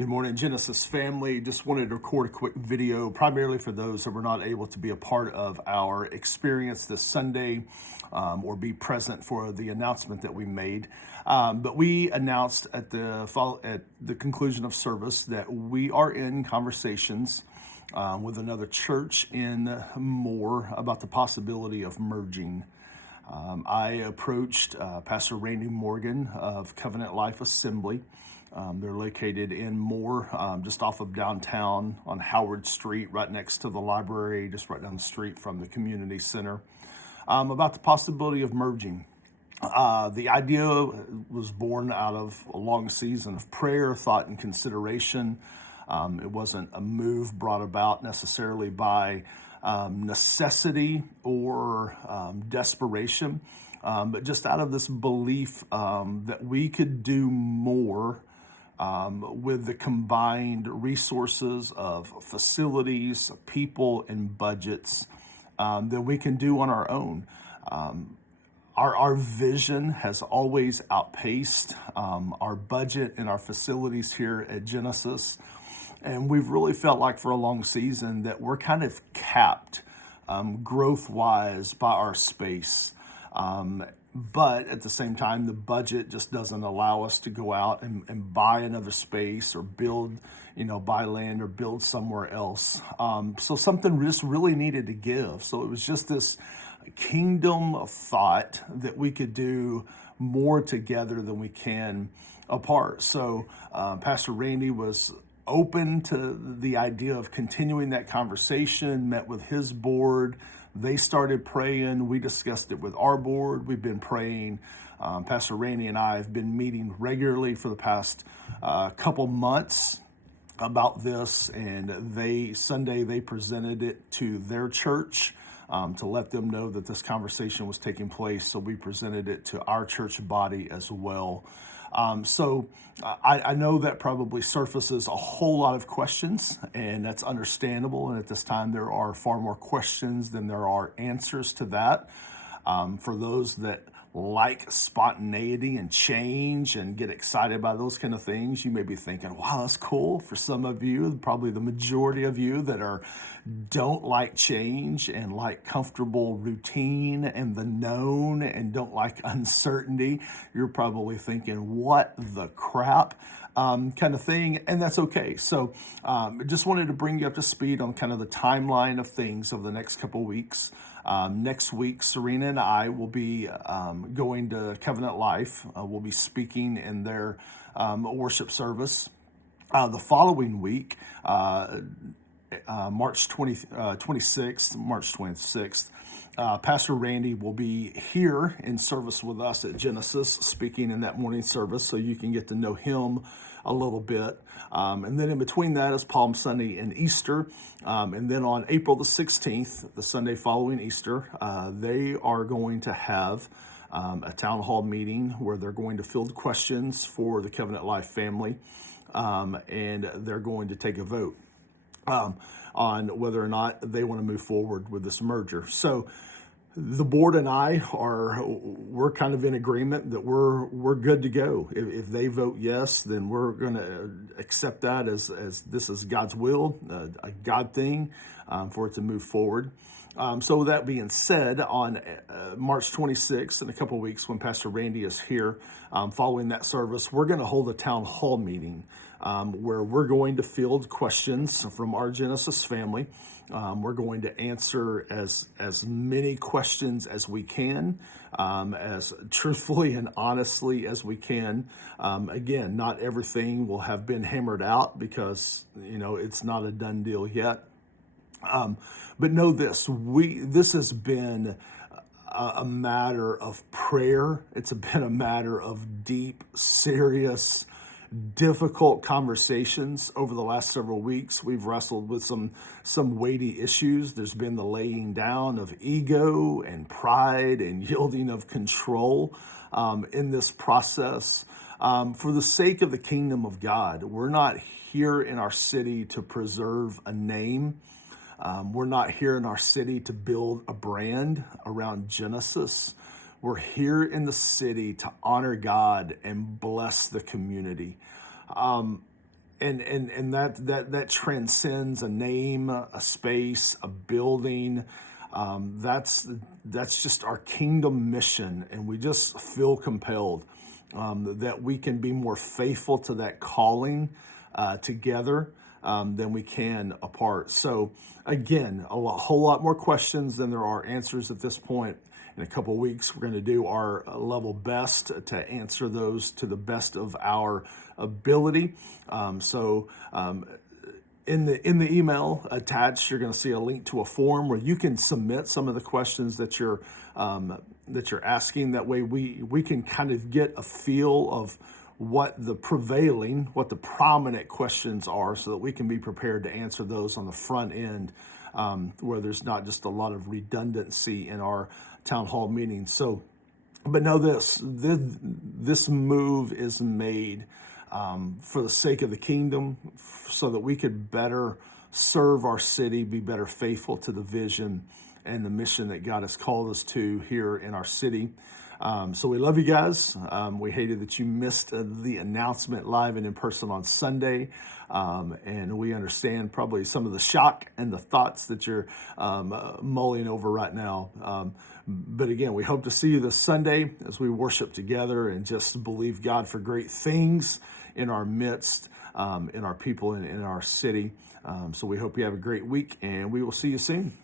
Good morning, Genesis family. Just wanted to record a quick video, primarily for those that were not able to be a part of our experience this Sunday or be present for the announcement that we made. But we announced at the conclusion of service that we are in conversations with another church in Moore about the possibility of merging. I approached Pastor Randy Morgan of Covenant Life Assembly. They're located in Moore, just off of downtown on Howard Street, right next to the library, just right down the street from the community center, about the possibility of merging. The idea was born out of a long season of prayer, thought, and consideration. It wasn't a move brought about necessarily by necessity or desperation, but just out of this belief that we could do more with the combined resources of facilities, people, and budgets than we can do on our own. Our vision has always outpaced our budget and our facilities here at Genesis. And we've really felt like for a long season that we're kind of capped growth-wise by our space. But at the same time, the budget just doesn't allow us to go out and buy another space or build, buy land or build somewhere else. So something just really needed to give. So it was just this kingdom of thought that we could do more together than we can apart. So Pastor Randy was open to the idea of continuing that conversation, met with his board. They started praying. We discussed it with our board. We've been praying. Pastor Randy and I have been meeting regularly for the past couple months about this. And Sunday they presented it to their church to let them know that this conversation was taking place. So we presented it to our church body as well. So I know that probably surfaces a whole lot of questions, and that's understandable. And at this time, there are far more questions than there are answers to that. For those that like spontaneity and change and get excited by those kind of things, you may be thinking, wow, that's cool. For some of you, probably the majority of you that don't like change and like comfortable routine and the known and don't like uncertainty, you're probably thinking, what the crap? Kind of thing, and that's okay. So just wanted to bring you up to speed on kind of the timeline of things over the next couple weeks. Next week, Serena and I will be going to Covenant Life. We'll be speaking in their worship service. The following week, March 26th, Pastor Randy will be here in service with us at Genesis, speaking in that morning service, so you can get to know him a little bit. And then in between that is Palm Sunday and Easter. And then on April the 16th, the Sunday following Easter, they are going to have a town hall meeting where they're going to field questions for the Covenant Life family, and they're going to take a vote on whether or not they want to move forward with this merger. So the board and we're kind of in agreement that we're good to go. If they vote yes, then we're going to accept that as this is God's will, a God thing, for it to move forward. So with that being said, on March 26th, in a couple of weeks when Pastor Randy is here, following that service, we're going to hold a town hall meeting where we're going to field questions from our Genesis family. We're going to answer as many questions as we can, as truthfully and honestly as we can. Again, not everything will have been hammered out because, it's not a done deal yet. But know this, this has been a matter of prayer. It's been a matter of deep, serious, difficult conversations over the last several weeks. We've wrestled with some weighty issues. There's been the laying down of ego and pride and yielding of control in this process. For the sake of the kingdom of God, we're not here in our city to preserve a name. We're not here in our city to build a brand around Genesis. We're here in the city to honor God and bless the community. and that transcends a name, a space, a building. That's just our kingdom mission, and we just feel compelled that we can be more faithful to that calling together than we can apart. So again, whole lot more questions than there are answers at this point. In a couple of weeks, we're going to do our level best to answer those to the best of our ability. In the email attached, you're going to see a link to a form where you can submit some of the questions that you're asking. That way, we can kind of get a feel of what the prominent questions are, so that we can be prepared to answer those on the front end, where there's not just a lot of redundancy in our town hall meetings. So, but know this move is made for the sake of the kingdom, so that we could better serve our city, be better faithful to the vision and the mission that God has called us to here in our city. So we love you guys. We hated that you missed the announcement live and in person on Sunday. And we understand probably some of the shock and the thoughts that you're mulling over right now. But again, we hope to see you this Sunday as we worship together and just believe God for great things in our midst, in our people, and in our city. So we hope you have a great week, and we will see you soon.